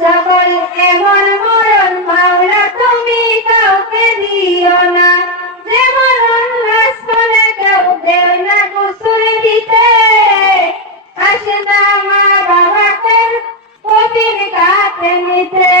সকল এমন মরণ পাওনা, তুমি কাউকে দিও না। যেমন উল্লাস করে কেউ দেও না, গোসল দিতে। আসে না মা বাবাকে, কঠিন কাছে নিতে।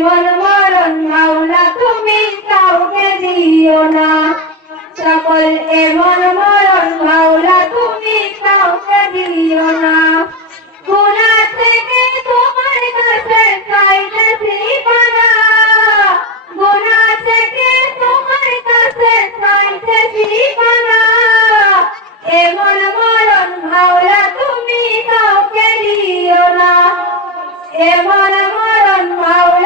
মোর মরণ মাওলা, তুমি কাউকে দিও না। সকল এ মোর মরণ মাওলা, তুমি কাউকে দিও না। গুণা থেকে তোমার কাছে চাইলে জীবনা গুণা থেকে তোমার কাছে চাইলে জীবনা এ মোর মরণ মাওলা, তুমি কাউকে দিও না। এ মোর মরণ মাওলা